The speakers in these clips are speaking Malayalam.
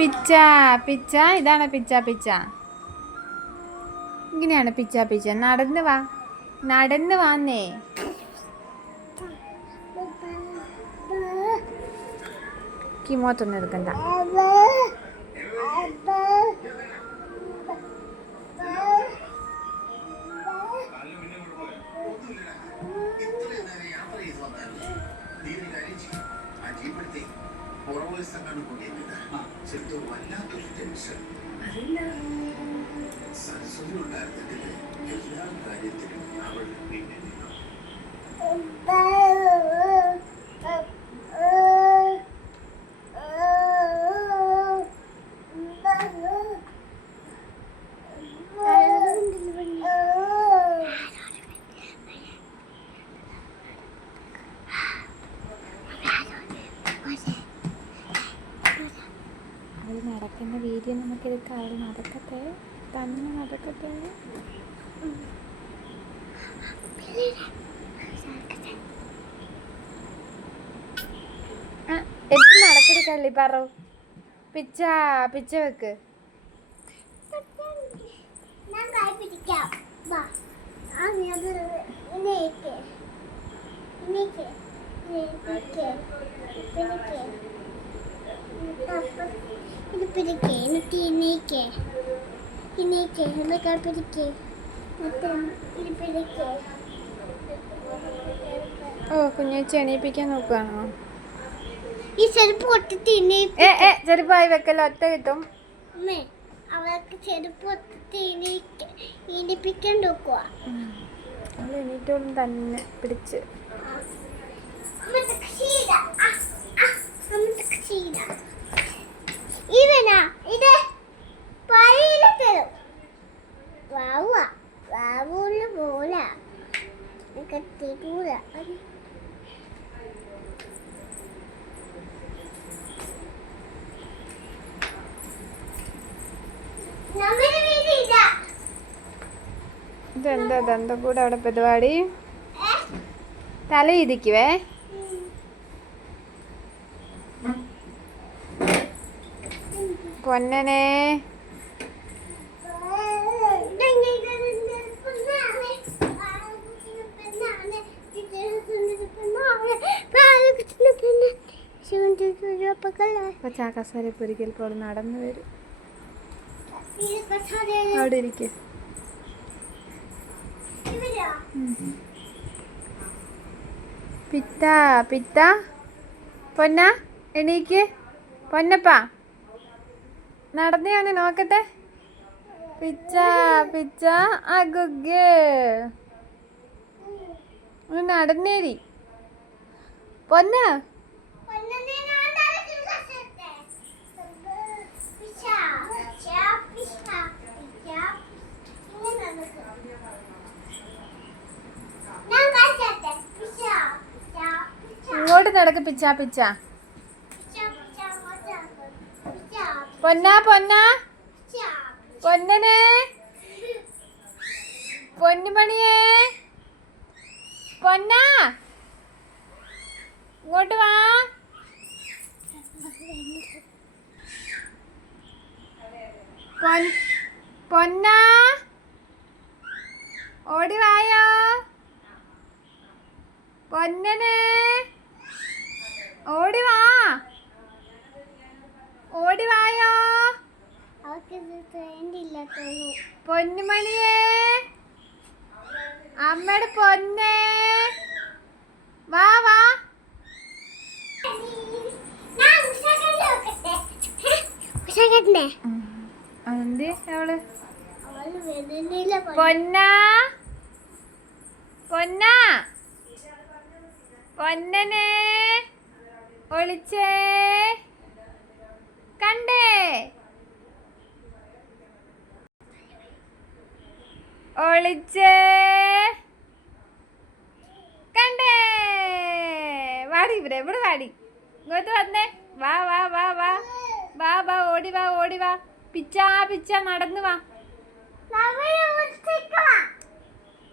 പിച്ച പിച്ച ഇതാണ് പിച്ച പിച്ച. ഇങ്ങനെയാണ് പിച്ച പിച്ച. നടന്ന് വാ, നടന്ന് വാന്നേ. കിമോത്തൊന്നും എടുക്കണ്ട. എല്ലാ കാര്യത്തിലും അവൾ പിന്നെ അവൾ നടക്കുന്ന വീഡിയോ നമുക്കെടുക്കാം. അവൾ നടക്കട്ടെ, തന്നെ നടക്കട്ടെ. എട്ട് നടക്കെടുക്കല്ലേ പറ. പിച്ച പിച്ച വെക്ക്. ഓ, കുഞ്ഞേച്ചി എണീപ്പിക്കാൻ നോക്കുകയാണോ? ഈ ചെരുപ്പ് പൊട്ടിട്ട് ചെരുപ്പായി വെക്കല്ലോ, ഒറ്റ കിട്ടും. അവർക്ക് ചെരുപ്പ് പൊട്ടിട്ട് ഇനിപ്പിക്കാൻ നോക്കുക. അവൾ എണീറ്റോളും തന്നെ പിടിച്ച്. ഇവനാ ഇത് പഴയ തരും. വാവ വാവൂല പോല കത്തിക്കൂല. ഇതെന്താ ദന്ത കൂടെ അവിടെ പരിപാടി? തല ഇരിക്കുവേ. പൊന്നനെ ചാക്കസാരപ്പൊരിക്കൽ പോലെ നടന്നു വരും. അവിടെ ഇരിക്ക. പിത്ത പിത്ത പൊന്ന എണീക്ക്. പൊന്നപ്പാ നടന്നേ നോക്കട്ടെ. പിച്ച പിച്ച അഗുഗ് നടന്നേരി പൊന്ന. ഇങ്ങോട്ട് നടക്ക്. പിച്ച പിച്ച പൊന്ന പൊന്ന പൊന്നനെ പൊന്നുമണിയേ പൊന്ന ഇങ്ങോട്ട് വാ. പൊന്ന ഓടി വായോ. പൊന്നനെ ഓടി വാ, ഓടി വായോ. പൊന്നുമണിയേ അമ്മയുടെ പൊന്നേ വാ വാ. അതെന്ത് അവള് പൊന്ന പൊന്ന പൊന്നനെ ഒളിച്ചേ കണ്ടേ. ഒളിച്ചേ കണ്ടേ. വാടി ഇവിടെ ഇവിടെ വാടി. ഇങ്ങോട്ട് വന്നേ. വാ വാ വാ വാ വാ വാ. ഓടി വാ ഓടി വാ. പിച്ച പിച്ച നടന്നു വാ.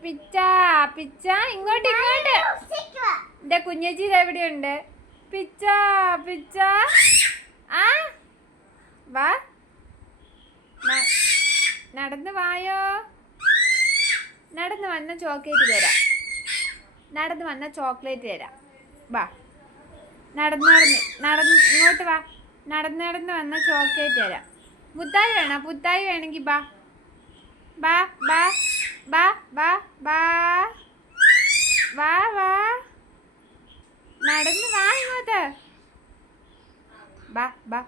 പിച്ച പിച്ച ഇങ്ങോട്ട് ഇങ്ങോട്ട്. എന്റെ കുഞ്ഞേച്ചി എവിടെയുണ്ട്? പിച്ച പിച്ച. ആ വാ നടന്ന് വായോ. നടന്ന് വന്ന ചോക്ലേറ്റ് തരാം. നടന്ന് വന്ന ചോക്ലേറ്റ് തരാം. വാ നടന്ന് ഇങ്ങോട്ട് വാ. നടന്ന് വന്ന ചോക്ലേറ്റ് തരാം. മുത്തായി വേണോ? പുത്തായി വേണമെങ്കിൽ ബാ ബാ ബാ ബാ ബാ ബാ വാ വാ നടന്ന് വാ ഇങ്ങോട്ട്. ബാ ബാ.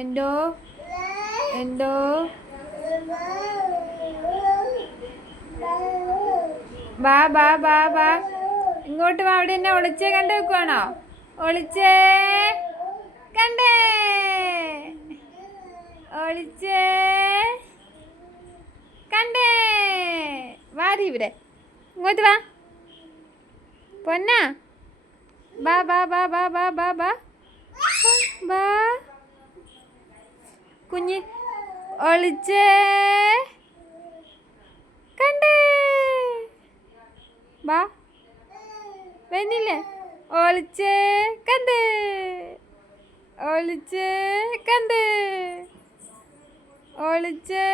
എന്തോ എന്തോ ബാ ബാ ബാ ബാ ഇങ്ങോട്ട് വാ. അവിടെ എന്നെ ഒളിച്ചേ കണ്ടു വെക്കുവാണോ? ഒളിച്ചേ കണ്ടേ. ഒളിച്ചേ കണ്ടേ. വാരി ഇവിടെ. ഇങ്ങോട്ട് വാ പൊന്നാ. ബാ ബാ ബാ ബാ ബാ ബാ ബാ ബാ കുഞ്ഞ്. ഒളിച്ചേ കണ്ടേ. ബാ വരുന്നില്ലേ? ഒളിച്ചേ കണ്ടേ. ഒളിച്ചേ കണ്ടേ. ഒളിച്ചേ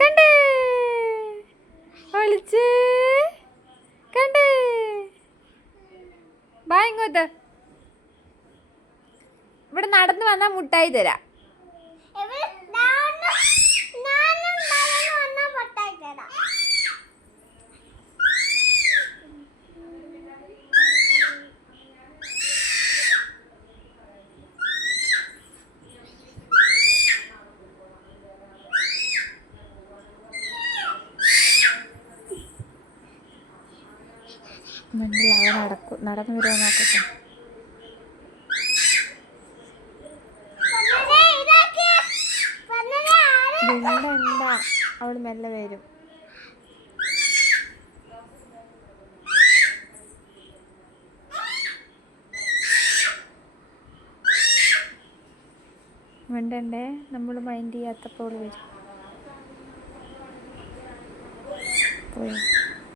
കണ്ടേ. ഒളിച്ചേ കണ്ടേ. ബാ ഇങ്ങോട്ട്. ഇവിടെ നടന്നു വന്നാൽ മുട്ടായി തരാം. മണ്ടിൽ അവ നടന്നു വരുമോ നോക്കട്ടെ. വേണ്ട, അവൾ മെല്ലെ വരും. വേണ്ടേ, നമ്മൾ മൈൻഡ് ചെയ്യാത്തപ്പോൾ വരും. പോയി.